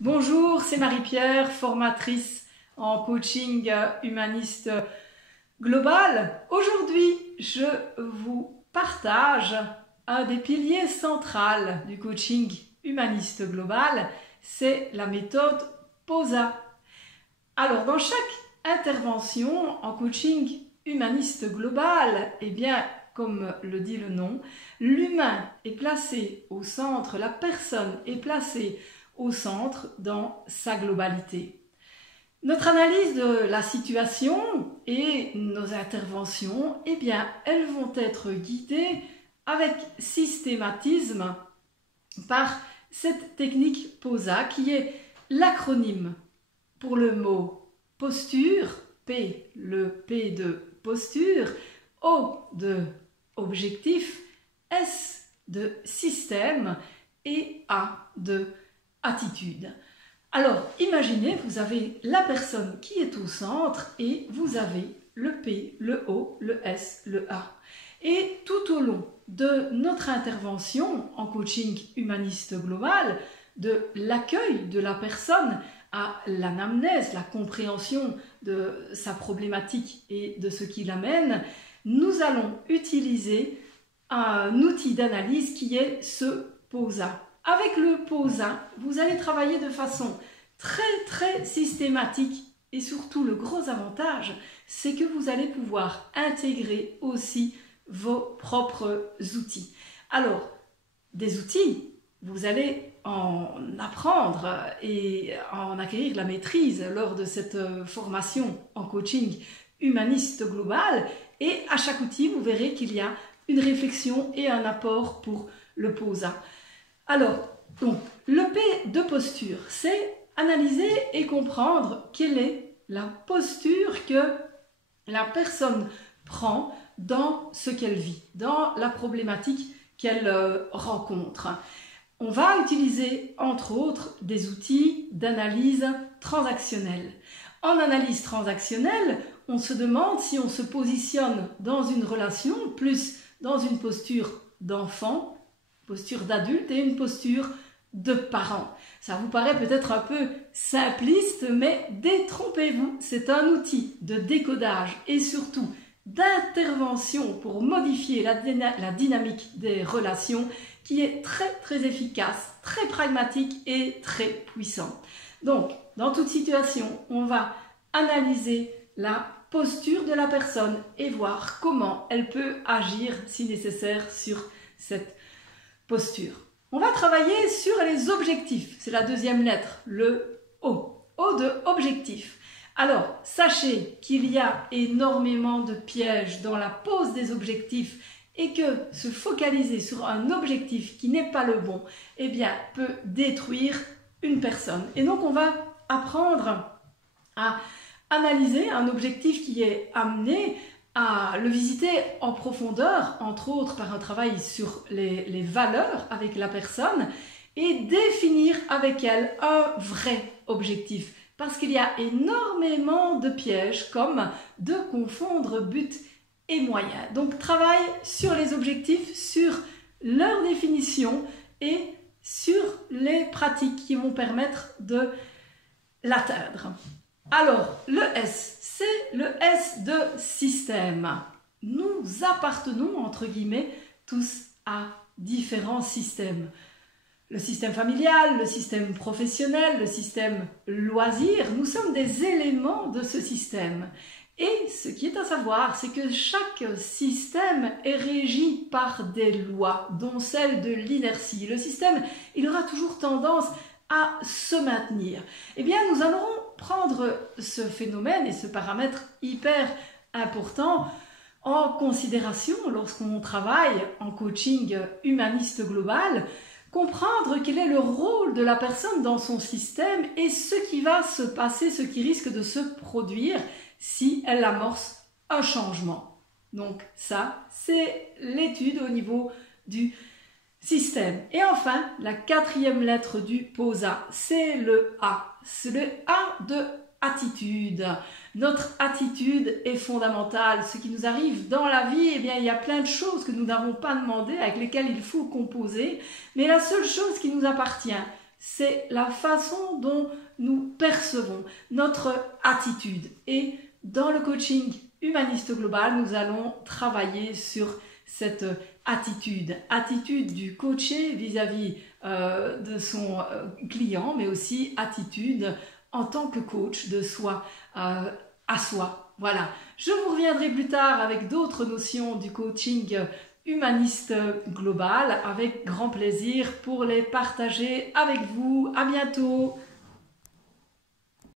Bonjour, c'est Marie-Pierre, formatrice en coaching humaniste global. Aujourd'hui, je vous partage un des piliers centraux du coaching humaniste global, c'est la méthode POSA. Alors, dans chaque intervention en coaching humaniste global, eh bien, comme le dit le nom, l'humain est placé au centre, la personne est placée au centre dans sa globalité. Notre analyse de la situation et nos interventions, eh bien, elles vont être guidées avec systématisme par cette technique POSA qui est l'acronyme pour le mot posture, P, le P de posture, O de objectif, S de système et A de attitude. Alors, imaginez, vous avez la personne qui est au centre et vous avez le P, le O, le S, le A. Et tout au long de notre intervention en coaching humaniste global, de l'accueil de la personne à l'anamnèse, la compréhension de sa problématique et de ce qui l'amène, nous allons utiliser un outil d'analyse qui est ce POSA. Avec le POSA, vous allez travailler de façon très systématique et surtout le gros avantage, c'est que vous allez pouvoir intégrer aussi vos propres outils. Alors, des outils, vous allez en apprendre et en acquérir la maîtrise lors de cette formation en coaching humaniste global et à chaque outil, vous verrez qu'il y a une réflexion et un apport pour le POSA. Alors, donc, le P de posture, c'est analyser et comprendre quelle est la posture que la personne prend dans ce qu'elle vit, dans la problématique qu'elle rencontre. On va utiliser, entre autres, des outils d'analyse transactionnelle. En analyse transactionnelle, on se demande si on se positionne dans une relation, plus dans une posture d'enfant, posture d'adulte et une posture de parent. Ça vous paraît peut-être un peu simpliste, mais détrompez-vous, c'est un outil de décodage et surtout d'intervention pour modifier la dynamique des relations qui est très efficace, très pragmatique et très puissant. Donc, dans toute situation, on va analyser la posture de la personne et voir comment elle peut agir si nécessaire sur cette posture. On va travailler sur les objectifs. C'est la deuxième lettre, le O. O de objectif. Alors, sachez qu'il y a énormément de pièges dans la pose des objectifs et que se focaliser sur un objectif qui n'est pas le bon, eh bien, peut détruire une personne. Et donc, on va apprendre à analyser un objectif qui est amené à le visiter en profondeur, entre autres par un travail sur les valeurs avec la personne et définir avec elle un vrai objectif. Parce qu'il y a énormément de pièges comme de confondre but et moyen. Donc travail sur les objectifs, sur leur définition et sur les pratiques qui vont permettre de l'atteindre. Alors, le S, c'est le S de système. Nous appartenons, entre guillemets, tous à différents systèmes. Le système familial, le système professionnel, le système loisir, nous sommes des éléments de ce système. Et ce qui est à savoir, c'est que chaque système est régi par des lois, dont celle de l'inertie. Le système, il aura toujours tendance à se maintenir. Eh bien, nous allons prendre ce phénomène et ce paramètre hyper important en considération lorsqu'on travaille en coaching humaniste global, comprendre quel est le rôle de la personne dans son système et ce qui va se passer, ce qui risque de se produire si elle amorce un changement. Donc ça, c'est l'étude au niveau du système. Et enfin, la quatrième lettre du POSA, c'est le A. C'est le A de attitude. Notre attitude est fondamentale. Ce qui nous arrive dans la vie, eh bien, il y a plein de choses que nous n'avons pas demandé, avec lesquelles il faut composer. Mais la seule chose qui nous appartient, c'est la façon dont nous percevons notre attitude. Et dans le coaching humaniste global, nous allons travailler sur cette attitude du coaché vis-à-vis de son client, mais aussi attitude en tant que coach de soi à soi. Voilà, je vous reviendrai plus tard avec d'autres notions du coaching humaniste global avec grand plaisir pour les partager avec vous. À bientôt.